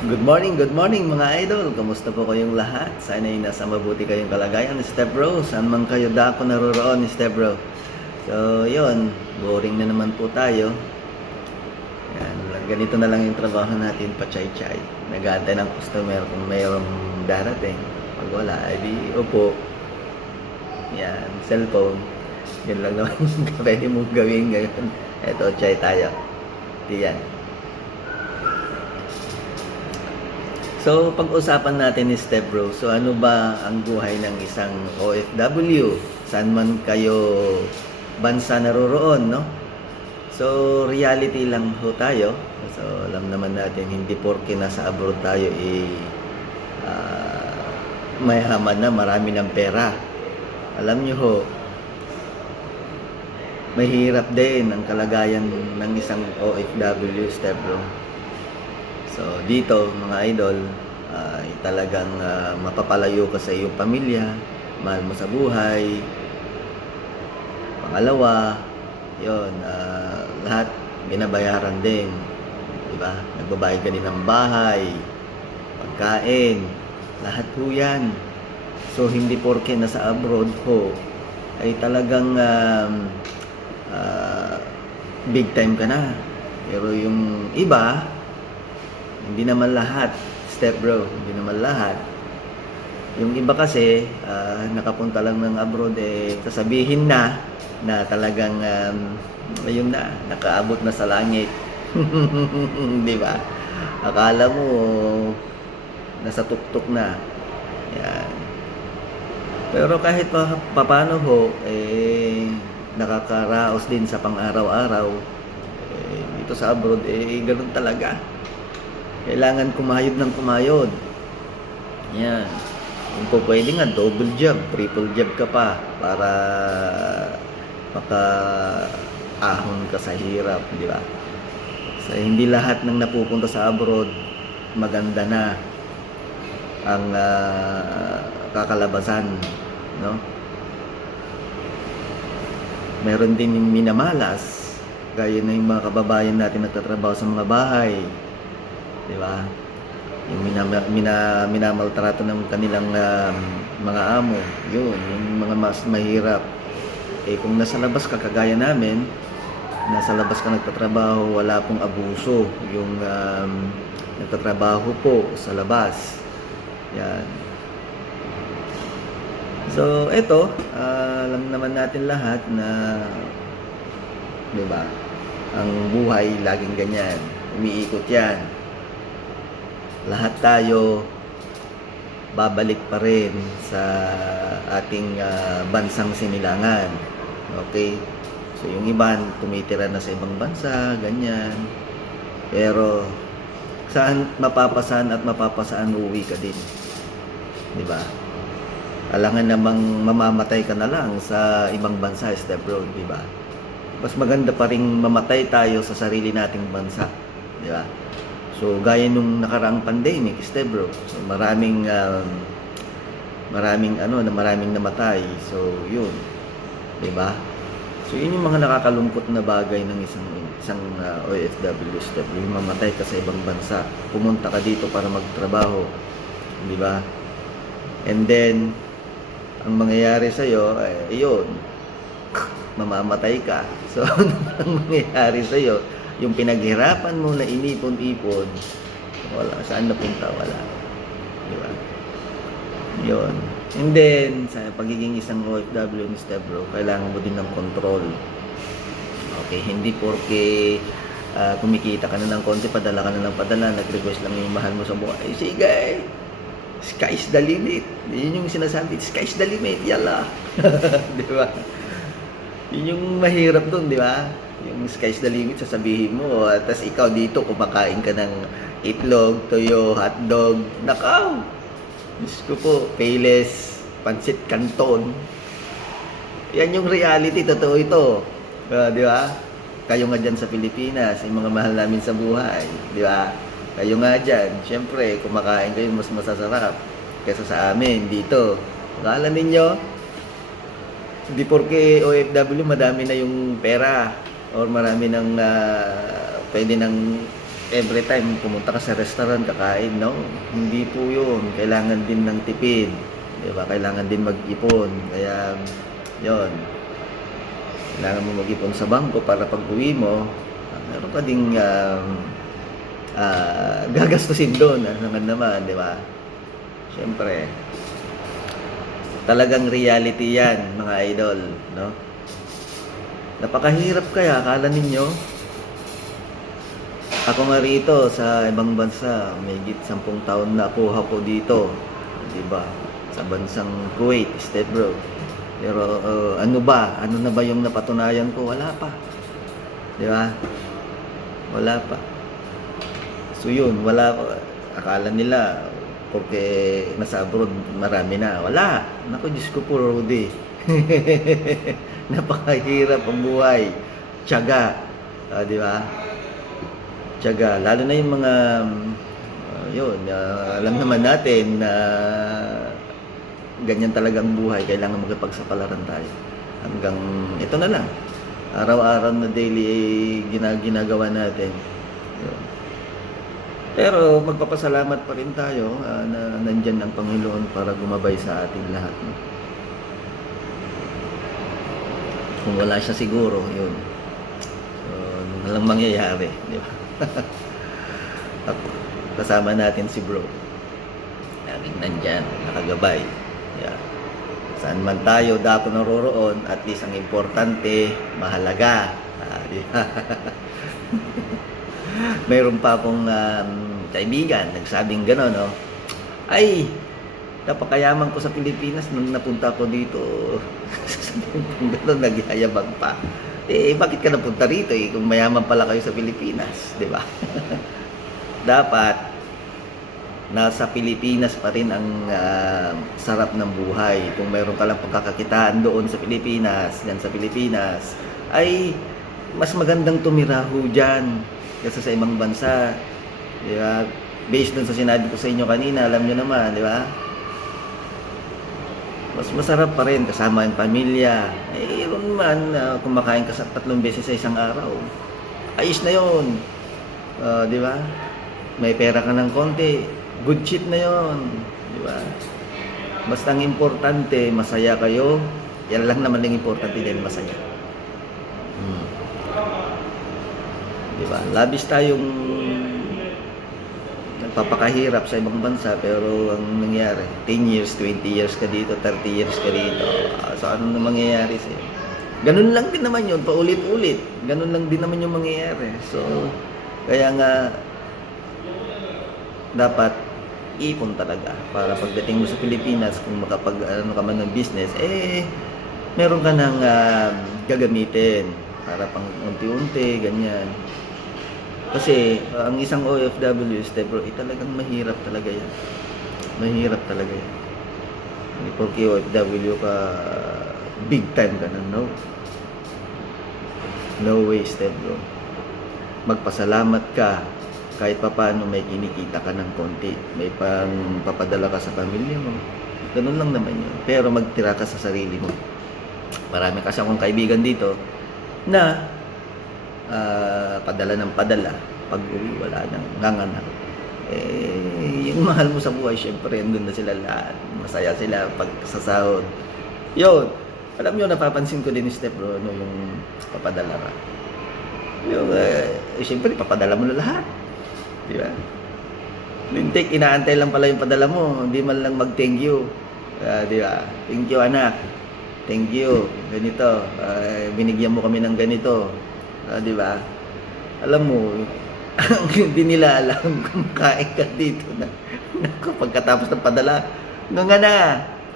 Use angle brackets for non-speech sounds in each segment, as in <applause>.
Good morning, good morning mga idol. Kamusta po kayong lahat? Sana ay nasa mabuti kayong kalagayan. Step bro, saan man kayo dako naroroon, step bro. So, yun. Boring na naman po tayo. Yan, ganito na lang yung trabaho natin, pachay-chay. Nag-aantay ng customer kung mayroong darating. Pag wala, edi upo. Yan, cellphone. Yan lang naman <laughs> pwede mong gawin ngayon. Eto, chay tayo. Diyan. So, pag-usapan natin ni Step Bro, so ano ba ang buhay ng isang OFW? Saan man kayo bansa naroroon, no? So, reality lang ho tayo. So, alam naman natin, hindi porke nasa abroad tayo, eh, ah, mayaman na, marami ng pera. Alam nyo ho, mahirap din ang kalagayan ng isang OFW, Step Bro. So, dito, mga idol, ay talagang ah, mapapalayo ka sa iyong pamilya, mahal mo sa buhay. Pangalawa, yon lahat binabayaran din. Diba? Nagbabayad ka din ng bahay, pagkain, lahat po yan. So, hindi porke nasa abroad ho, ay talagang um, ah, big time ka na. Pero yung iba, hindi naman lahat, step bro, hindi naman lahat. Yung iba kasi, ah, nakapunta lang ng abroad, eh, sasabihin na, na talagang, um, ayun na, nakaabot na sa langit. <laughs> Di ba? Akala mo, nasa tuktok na. Yan. Pero kahit pa, papano ho, eh, nakakaraos din sa pang-araw-araw. Eh, dito sa abroad, eh, ganun talaga kailangan kumayod ng kumayod. Yan. Kung po pwede nga, double job, triple job ka pa para maka ahon ka sa hirap, di ba? So, hindi lahat ng napupunta sa abroad maganda na ang ah, kakalabasan, no? Meron din yung minamalas, gaya na yung mga kababayan natin nagtatrabaho sa mga bahay, Di ba? Yung mina, mina, ng kanilang um, mga amo. Yun, yung mga mas mahirap. Eh kung nasa labas ka, kagaya namin, nasa labas ka nagtatrabaho, wala pong abuso. Yung um, nagtatrabaho po sa labas. Yan. So, eto, ah, alam naman natin lahat na, di ba, ang buhay laging ganyan. Umiikot yan lahat tayo babalik pa rin sa ating ah, bansang sinilangan. Okay? So yung iba tumitira na sa ibang bansa, ganyan. Pero saan mapapasan at mapapasaan uuwi ka din. 'Di ba? Alangan namang mamamatay ka na lang sa ibang bansa, step road, 'di ba? Mas maganda pa ring mamatay tayo sa sarili nating bansa, 'di ba? So, gaya nung nakaraang pandemic, este bro. So, maraming um, maraming ano, na maraming namatay. So, yun. 'Di ba? So, yun yung mga nakakalungkot na bagay ng isang isang uh, OFW step. Yung mamatay ka sa ibang bansa. Pumunta ka dito para magtrabaho. 'Di ba? And then ang mangyayari sa iyo ay yun. <laughs> Mamamatay ka. So, <laughs> ang mangyayari sa iyo? Yung pinaghirapan mo na inipon-ipon, wala, saan napunta? Wala. Di ba? Yun. And then, sa pagiging isang OFW Step Bro, kailangan mo din ng control. Okay, hindi porke ah, kumikita ka na ng konti, padala ka na ng padala, nag-request lang yung mahal mo sa buhay. Sige, sky's the limit. Yun yung sinasabi, sky's the limit, yala. <laughs> di ba? Yun yung mahirap dun, di ba? Yung sky's the limit, sasabihin mo, at tas ikaw dito, kumakain ka ng itlog, toyo, hotdog, nakaw! Diyos ko po, payless, pansit canton. Yan yung reality, totoo ito. Ah, di ba? Kayo nga dyan sa Pilipinas, yung mga mahal namin sa buhay, di ba? Kayo nga dyan, syempre, kumakain kayo mas masasarap kaysa sa amin dito. Akala ninyo, hindi porke OFW madami na yung pera or marami nang ah, pwede nang every time pumunta ka sa restaurant, kakain, no? Hindi po yun. Kailangan din ng tipid. Di ba? Kailangan din mag-ipon. Kaya, yon Kailangan mo mag-ipon sa bangko para pag uwi mo, ah, meron ka ding um, ah, gagastusin doon. Ano naman naman, di ba? Siyempre, talagang reality yan, mga idol, no? Napakahirap kaya, akala ninyo, ako nga rito sa ibang bansa, may git 10 taon na kuha ko dito, 'di ba? Sa bansang Kuwait, step bro. Pero uh, ano ba? Ano na ba yung napatunayan ko? Wala pa. 'Di ba? Wala pa. So yun, wala. Akala nila porque nasa abroad marami na. Wala. Naku, Diyos ko po, Rudy. <laughs> Napakahirap ang buhay. Tiyaga. Ah, di ba? tiyaga. Lalo na yung mga, uh, yun, uh, alam naman natin na ganyan talagang buhay. Kailangan magpagsapalaran tayo. Hanggang, ito na lang. Araw-araw na daily gina- ginagawa natin. Pero magpapasalamat pa rin tayo ah, na nandyan ang Panginoon para gumabay sa ating lahat. No? Kung wala siya siguro, yun. So, walang mangyayari, di ba? <laughs> Kasama natin si bro. Laging nandyan, nakagabay. Yeah. Saan man tayo dato naroroon, at least ang importante, mahalaga. Ah, ba? <laughs> Mayroon pa akong um, kaibigan, nagsabing gano'n, no? Ay, napakayaman ko sa Pilipinas nung napunta ko dito. <laughs> Sabi gano'n, nagyayabang pa. Eh, bakit ka napunta rito eh, kung mayaman pala kayo sa Pilipinas, di ba? <laughs> Dapat, nasa Pilipinas pa rin ang ah, sarap ng buhay. Kung mayroon ka lang pagkakakitaan doon sa Pilipinas, yan sa Pilipinas, ay mas magandang tumira ho dyan kaysa sa ibang bansa. Di ba? Based dun sa sinabi ko sa inyo kanina, alam nyo naman, di ba? Mas masarap pa rin kasama yung pamilya. Eh, yun man, ah, kumakain ka sa tatlong beses sa isang araw. Ayos na yun. Ah, di ba? May pera ka ng konti. Good shit na yun. Di ba? Basta ang importante, masaya kayo. Yan lang naman ang importante dahil masaya. Hmm. Di ba? Labis tayong nagpapakahirap sa ibang bansa pero ang nangyari 10 years, 20 years ka dito 30 years ka dito. Ah, so ano na mangyayari sa'yo? Ganun lang din naman yun paulit-ulit. Ganun lang din naman yung mangyayari. So kaya nga dapat ipon talaga para pagdating mo sa Pilipinas kung makapag ano ka man ng business eh meron ka nang ah, gagamitin para pang unti-unti ganyan kasi uh, ang isang OFW step bro, eh, talagang mahirap talaga yan. Mahirap talaga yan. Hindi porke OFW ka big time ka na, no. No way bro. Magpasalamat ka kahit papaano may kinikita ka ng konti. May pang papadala ka sa pamilya mo. Ganun lang naman yun. Pero magtira ka sa sarili mo. Marami kasi akong kaibigan dito na ah, padala ng padala. Pag uwi, wala nang nanganak. Eh, yung mahal mo sa buhay, syempre, doon na sila lahat. Masaya sila pag sasahod. Yun. Alam nyo, napapansin ko din ni Step bro, no, yung papadala ka. Yung, eh, eh, syempre, papadala mo na lahat. Di ba? Lintik, inaantay lang pala yung padala mo. Hindi man lang mag-thank you. Ah, di ba? Thank you, anak. Thank you. Ganito. Ah, binigyan mo kami ng ganito. Ah, di ba? Alam mo, <laughs> hindi nila alam kung kain ka dito na. Naku, pagkatapos ng padala, nga nga na.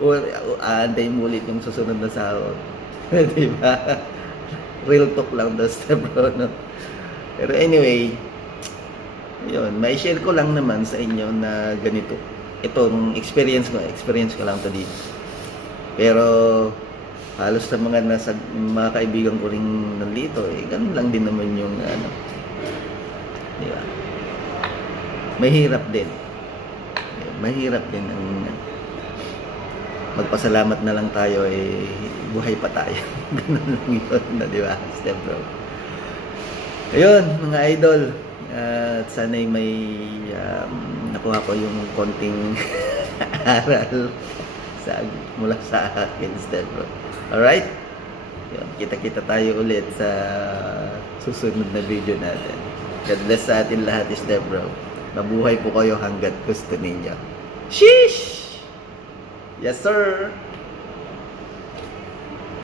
O, o aantay mo ulit yung susunod na sahod. <laughs> di ba? Real talk lang daw step bro, no? Pero anyway, yun, may share ko lang naman sa inyo na ganito. Ito, nung experience ko, experience ko lang to dito. Pero, halos sa mga nasa mga kaibigan ko ring nandito eh ganun lang din naman yung ano di ba? Mahirap din. Mahirap din ang magpasalamat na lang tayo eh buhay pa tayo. <laughs> Ganun lang yun na di ba? Step bro. Ayun mga idol. At sana'y may um, nakuha ko yung konting <laughs> aral sa, mula sa akin, Step Bro. Alright? Kita-kita tayo ulit sa susunod na video natin. God bless sa atin lahat, Step Bro. Mabuhay po kayo hanggat gusto ninyo. Sheesh! Yes, sir!